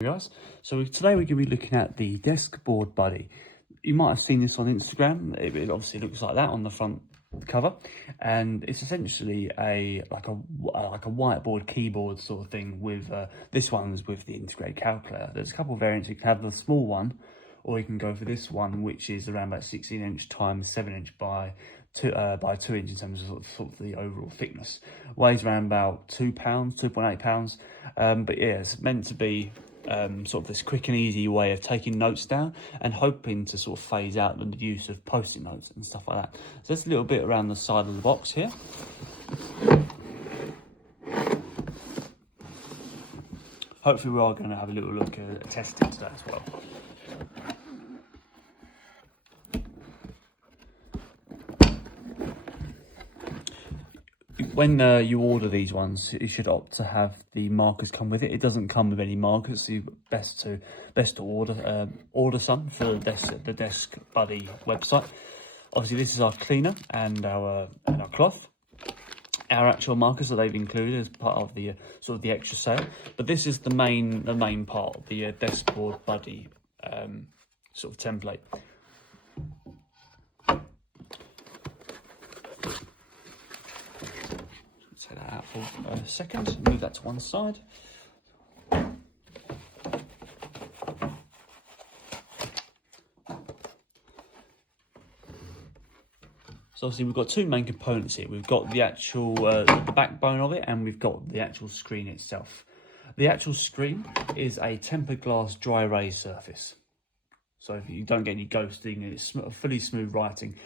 Guys, so today we're going to be looking at the DeskBuddy Board. You might have seen this on Instagram. It obviously looks like that on the front cover, and it's essentially like a whiteboard keyboard sort of thing. With this one's with the integrated calculator. There's a couple of variants. You can have the small one, or you can go for this one, which is around about 16" times 7" by 2 inches in terms of sort of the overall thickness. Weighs around about £2, 2.8 pounds. But yeah, it's meant to be sort of this quick and easy way of taking notes down and hoping to sort of phase out the use of post-it notes and stuff like that. So that's a little bit around the side of the box here. Hopefully we are going to have a little look at testing to that as well. When you order these ones, you should opt to have the markers come with it. It doesn't come with any markers, so best to order some for the DeskBuddy website. Obviously, this is our cleaner and our cloth. Our actual markers that they've included as part of the sort of the extra sale. But this is the main part of the DeskBuddy sort of template. Take that out for a second, move that to one side. So obviously we've got two main components here. We've got the actual the backbone of it, and we've got the actual screen itself. The actual screen is a tempered glass dry erase surface. So if you don't get any ghosting, it's fully smooth writing.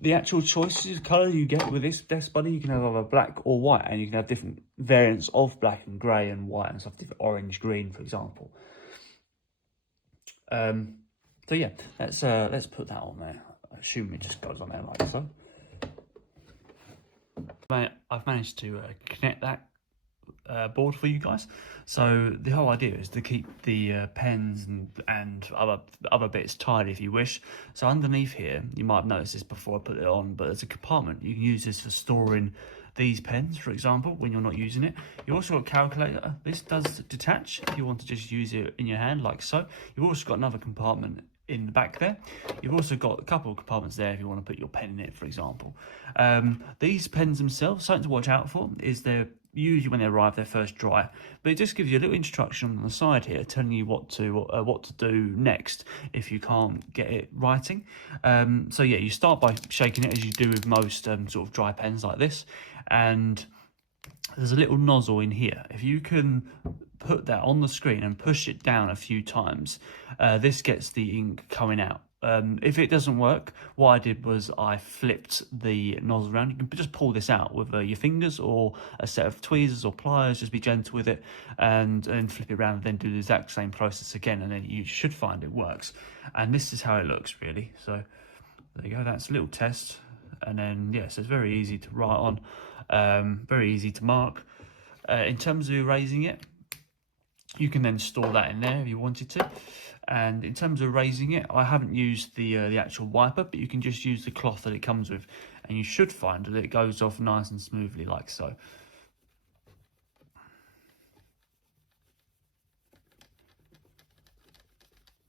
The actual choices of colour you get with this DeskBuddy, you can have either black or white, and you can have different variants of black and grey and white and stuff, different orange, green, for example. So yeah, let's put that on there. I assume it just goes on there like so. I've managed to connect that board for you guys. So the whole idea is to keep the pens and other bits tidy if you wish. So underneath here, you might have noticed this before I put it on, but there's a compartment. You can use this for storing these pens, for example, when you're not using it. You've also got a calculator. This does detach if you want to just use it in your hand like so. You've also got another compartment in the back there. You've also got a couple of compartments there if you want to put your pen in it, for example. These pens themselves, something to watch out for is they're usually when they arrive they're first dry, but it just gives you a little instruction on the side here telling you what to do next if you can't get it writing. So yeah, you start by shaking it as you do with most sort of dry pens like this, and there's a little nozzle in here. If you can put that on the screen and push it down a few times, this gets the ink coming out. If it doesn't work, what I did was I flipped the nozzle around. You can just pull this out with your fingers or a set of tweezers or pliers. Just be gentle with it and flip it around, and then do the exact same process again, and then you should find it works. And this is how it looks really. So there you go, that's a little test. And then yes, it's very easy to write on, very easy to mark. In terms of erasing it, you can then store that in there if you wanted to. And in terms of raising it, I haven't used the actual wiper, but you can just use the cloth that it comes with, and you should find that it goes off nice and smoothly like so.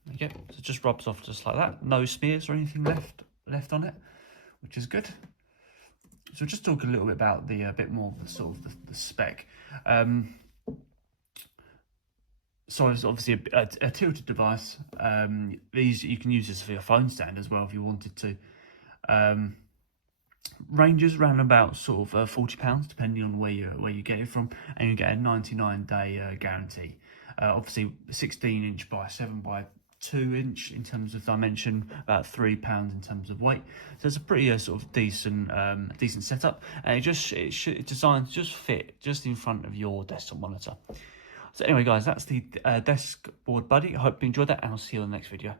There you go. So it just rubs off just like that. No smears or anything left on it, which is good. So just talk a little bit about the bit more of the sort of the spec. So it's obviously a tilted device. These you can use this for your phone stand as well if you wanted to. Ranges around about sort of £40 depending on where you get it from, and you get a 99-day guarantee. Obviously 16" by 7 by 2" in terms of dimension, about £3 in terms of weight. So it's a pretty sort of decent setup, and it's designed to just fit just in front of your desktop monitor. So anyway guys, that's the DeskBuddy. I hope you enjoyed that, and I'll see you in the next video.